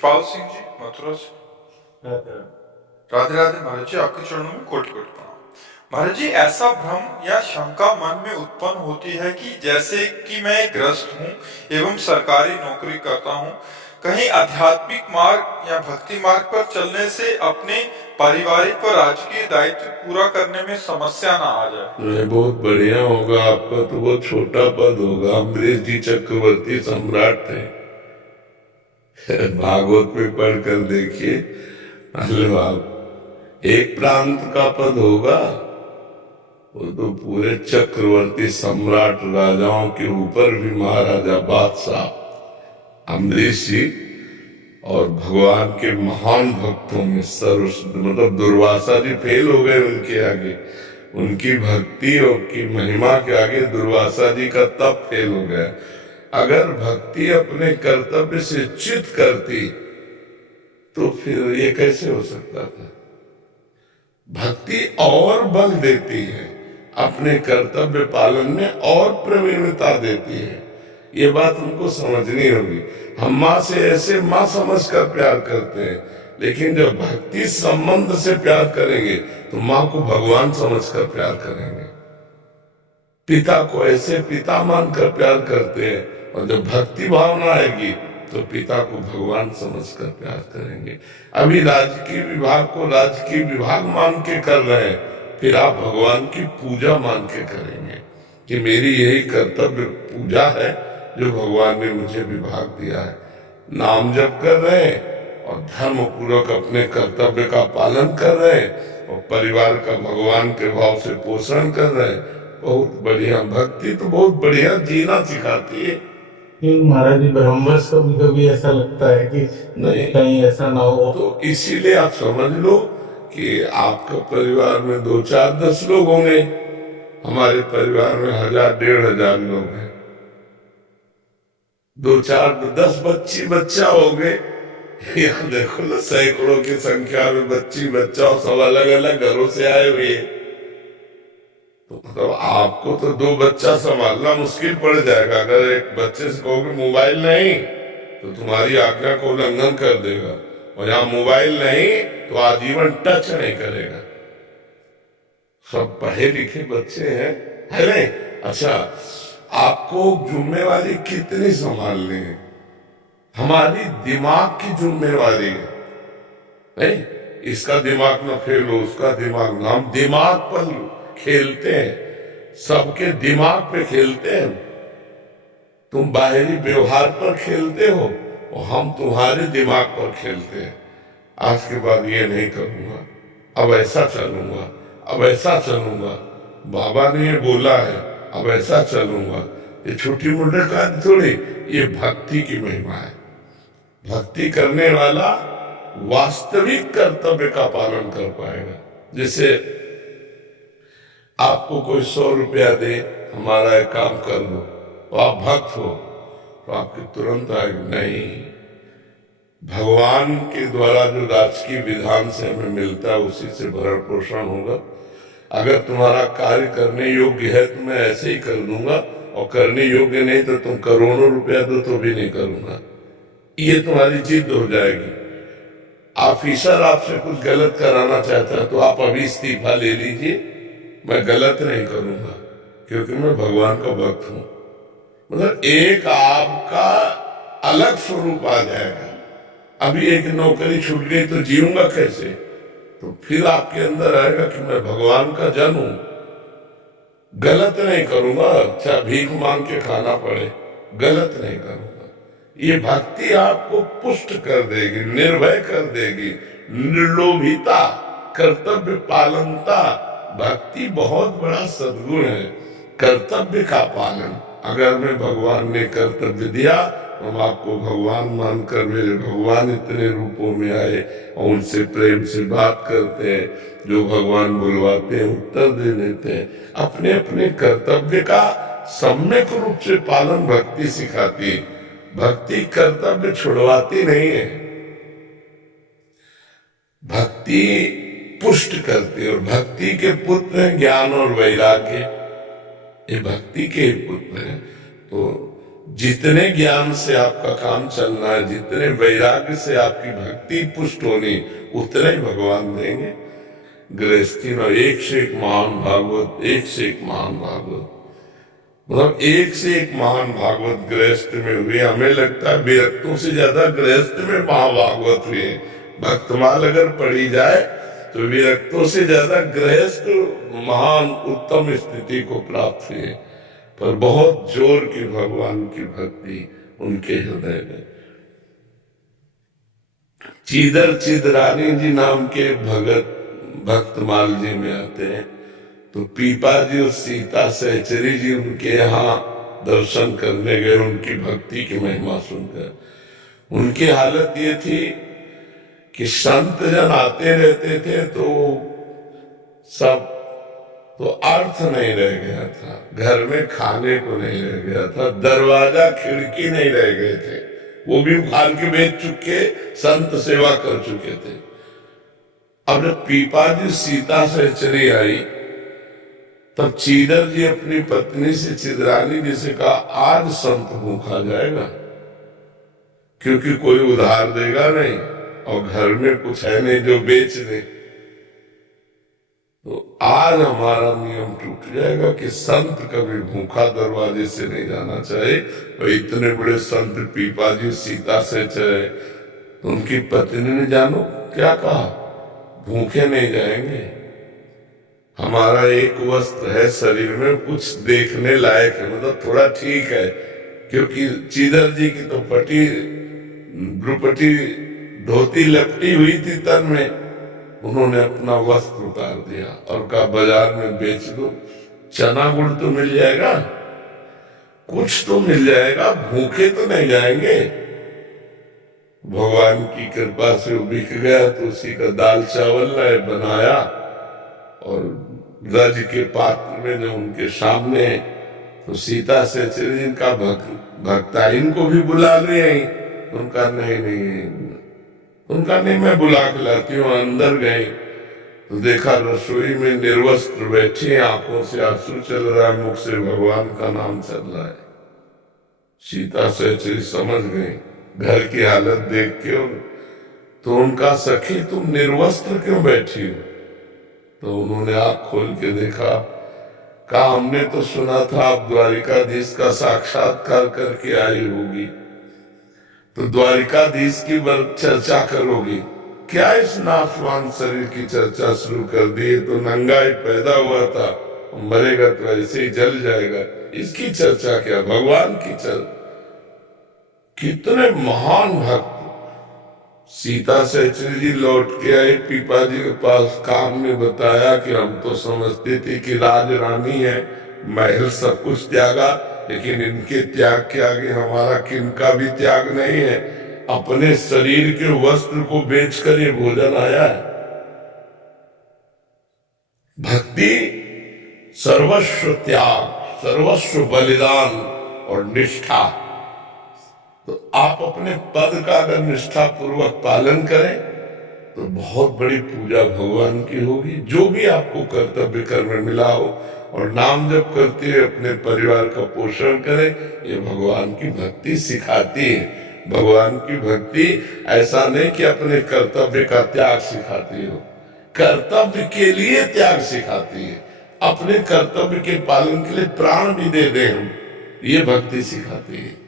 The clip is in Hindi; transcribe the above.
यशपाल सिंह जी मथुरा से। राधे राधे महाराज जी, आपके चरणों में कोटि कोटि प्रणाम। महाराज जी, ऐसा भ्रम या शंका मन में उत्पन्न होती है कि जैसे कि मैं गृहस्थ हूँ एवं सरकारी नौकरी करता हूँ, कहीं आध्यात्मिक मार्ग या भक्ति मार्ग पर चलने से अपने पारिवारिक व राजकीय दायित्व पूरा करने में समस्या ना आ जाए। नहीं, बहुत बढ़िया होगा। आपका तो बहुत छोटा पद होगा। अम्बरीश जी चक्रवर्ती सम्राट थे। भागवत में पढ़कर देखिए। मतलब आप एक प्रांत का पद होगा, वो तो पूरे चक्रवर्ती सम्राट राजाओं के ऊपर भी महाराजा बादशाह अम्बरीश जी और भगवान के महान भक्तों में मतलब दुर्वासा जी फेल हो गए उनके आगे। उनकी भक्ति और की महिमा के आगे दुर्वासा जी का तप फेल हो गया। अगर भक्ति अपने कर्तव्य से च्युत करती तो फिर ये कैसे हो सकता था। भक्ति और बल देती है, अपने कर्तव्य पालन में और प्रवीणता देती है। ये बात हमको समझनी होगी। हम माँ से ऐसे माँ समझकर प्यार करते हैं, लेकिन जब भक्ति संबंध से प्यार करेंगे तो माँ को भगवान समझकर प्यार करेंगे। पिता को ऐसे पिता मानकर प्यार करते हैं, और जब भक्ति भावना आएगी तो पिता को भगवान समझकर प्यार करेंगे। अभी राजकीय विभाग को राजकीय विभाग मान के कर रहे हैं, फिर आप भगवान की पूजा मान के करेंगे कि मेरी यही कर्तव्य पूजा है जो भगवान ने मुझे विभाग दिया है। नाम जप कर रहे हैं और धर्म पूर्वक अपने कर्तव्य का पालन कर रहे हैं और परिवार का भगवान के भाव से पोषण कर रहे हैं। बहुत बढ़िया। भक्ति तो बहुत बढ़िया जीना सिखाती है। महाराज जी, ब्रह्मवश कभी कभी ऐसा लगता है कि नहीं, कहीं ऐसा ना हो। तो इसीलिए आप समझ लो कि आपका परिवार में 2, 4, 10 लोग होंगे। हमारे परिवार में 1000, 1500 लोग हैं। 2, 4, 10 बच्चा हो गए। यहाँ देखो ना, सैकड़ों की संख्या में बच्चा और सब अलग अलग घरों से आए हुए। तो मतलब आपको तो 2 बच्चा संभालना मुश्किल पड़ जाएगा। अगर एक बच्चे से कहोगे मोबाइल नहीं तो तुम्हारी आज्ञा को उल्लंघन कर देगा, और यहाँ मोबाइल नहीं तो आजीवन टच नहीं करेगा। सब पढ़े लिखे बच्चे हैं, है नहीं? अच्छा, आपको जिम्मेवारी कितनी संभालनी है? हमारी दिमाग की जिम्मेवारी है, नहीं? इसका दिमाग ना फेल हो, उसका दिमाग ना। हम दिमाग पर खेलते हैं, सबके दिमाग पे खेलते हैं। तुम बाहरी व्यवहार पर खेलते हो और हम तुम्हारे दिमाग पर खेलते हैं। आज के बाद ये नहीं करूंगा, अब ऐसा चलूंगा, अब ऐसा चलूंगा। बाबा ने ये बोला है, अब ऐसा चलूंगा। ये छोटी मोटी कार्य थोड़ी, ये भक्ति की महिमा है। भक्ति करने वाला वास्तविक कर्तव्य का पालन कर पाएगा। जैसे आपको कोई 100 रुपया दे, हमारा एक काम कर दो, तो आप भक्त हो तो आपके तुरंत आएगा नहीं। भगवान के द्वारा जो राजकीय विधान से हमें मिलता है उसी से भरण पोषण होगा। अगर तुम्हारा कार्य करने योग्य है तो मैं ऐसे ही कर दूंगा, और करने योग्य नहीं तो तुम करोड़ों रुपया दो तो भी नहीं करूंगा। ये तुम्हारी जिद हो जाएगी। ऑफिसर आपसे कुछ गलत कराना चाहता है तो आप अभी इस्तीफा ले लीजिए, मैं गलत नहीं करूंगा क्योंकि मैं भगवान का भक्त हूं। मतलब एक आपका अलग स्वरूप आ जाएगा। अभी एक नौकरी छूट गई तो जीऊंगा कैसे? तो फिर आपके अंदर आएगा कि मैं भगवान का जन हूं, गलत नहीं करूंगा। अच्छा, भीख मांग के खाना पड़े, गलत नहीं करूंगा। ये भक्ति आपको पुष्ट कर देगी, निर्भय कर देगी। निर्लोभिता, कर्तव्य पालनता, भक्ति बहुत बड़ा सद्गुण है। कर्तव्य का पालन। अगर मैं भगवान ने कर्तव्य दिया, हम आपको भगवान मानकर, मेरे भगवान इतने रूपों में आए और उनसे प्रेम से बात करते हैं, जो भगवान बुलवाते हैं उत्तर दे देते हैं। अपने अपने कर्तव्य का सम्यक रूप से पालन भक्ति सिखाती है। भक्ति कर्तव्य छुड़वाती नहीं है, भक्ति पुष्ट करती है। और भक्ति के पुत्र हैं ज्ञान और वैराग्य, ये भक्ति के पुत्र हैं। तो जितने ज्ञान से आपका काम चलना है, जितने वैराग्य से आपकी भक्ति पुष्ट होनी, उतने ही भगवान देंगे। गृहस्थी में एक से एक महान भागवत, एक से एक महान भागवत, मतलब एक से एक महान भागवत गृहस्थ में हुए। हमें लगता है विरक्तों से ज्यादा गृहस्थ में महाभागवत हुए। भक्तमाल अगर पढ़ी जाए तो विरक्तों से ज्यादा गृहस्थ महान उत्तम स्थिति को प्राप्त हुए। पर बहुत जोर की भगवान की भक्ति उनके हृदय में। चीदर चिदरानी जी नाम के भगत भक्तमाल जी में आते हैं, तो पीपा जी और सीता सहचरी जी उनके यहाँ दर्शन करने गए। उनकी भक्ति की महिमा सुनकर उनकी हालत ये थी कि संत जन आते रहते थे तो सब तो अर्थ नहीं रह गया था, घर में खाने को नहीं रह गया था, दरवाजा खिड़की नहीं रह गए थे, वो भी उखाड़ के बेच चुके, संत सेवा कर चुके थे। अब जब पीपा जी सीता से चली आई तब चीदर जी अपनी पत्नी से चिदरानी जी से कहा, आज संत भूखा जाएगा, क्योंकि कोई उधार देगा नहीं और घर में कुछ है नहीं जो बेच दे। तो आज हमारा नियम टूट जाएगा कि संत कभी भूखा दरवाजे से नहीं जाना चाहिए। और इतने बड़े संत पीपा जी सीता से चले तो उनकी पत्नी ने जानो क्या कहा, भूखे नहीं जाएंगे, हमारा एक वस्त्र है शरीर में, कुछ देखने लायक है, मतलब थोड़ा ठीक है। क्योंकि चीदर जी की तो पटी भ्रुपटी धोती लपटी हुई थी तन में, उन्होंने अपना वस्त्र उतार दिया और कहा बाजार में बेच दो, चना गुड़ तो मिल जाएगा, कुछ तो मिल जाएगा, भूखे तो नहीं जाएंगे। भगवान की कृपा से वो बिक गया तो उसी का दाल चावल लाए बनाया और रज के पात्र में जो उनके सामने, तो सीता से जिनका भक्ता इनको भी बुला ले आई। उनका नहीं मैं बुला के लाती हूँ। अंदर गए तो देखा रसोई में निर्वस्त्र बैठे, आंखों से आंसू चल रहा है, मुख से भगवान का नाम चल रहा है। सीता से समझ गई घर की हालत देख के, तो उनका सखी तुम निर्वस्त्र क्यों बैठी हो? तो उन्होंने आंख खोल के देखा, कहा हमने तो सुना था आप द्वारिकाधीश का साक्षात्कार करके आई होगी, तो द्वारिकाधीश की चर्चा करोगी क्या? इस नाशवान शरीर की चर्चा शुरू कर दी, तो नंगा ही पैदा हुआ था, मरेगा तो ऐसे ही जल जाएगा, इसकी चर्चा क्या? भगवान की चर्चा। कितने महान भक्त। सीता सहचरी जी लौट के आए पीपा जी के पास, काम में बताया कि हम तो समझते थे कि राज रानी है, महल सब कुछ त्यागा, लेकिन इनके त्याग के आगे हमारा किनका भी त्याग नहीं है। अपने शरीर के वस्त्र को बेचकर ये भोजन आया है। भक्ति सर्वस्व त्याग, सर्वस्व बलिदान और निष्ठा। तो आप अपने पद का अगर निष्ठा पूर्वक पालन करें तो बहुत बड़ी पूजा भगवान की होगी। जो भी आपको कर्तव्य कर्म मिला हो, और नाम जप करते हुए अपने परिवार का पोषण करें, ये भगवान की भक्ति सिखाती है। भगवान की भक्ति ऐसा नहीं कि अपने कर्तव्य का त्याग सिखाती हो, कर्तव्य के लिए त्याग सिखाती है। अपने कर्तव्य के पालन के लिए प्राण भी दे दें हम, ये भक्ति सिखाती है।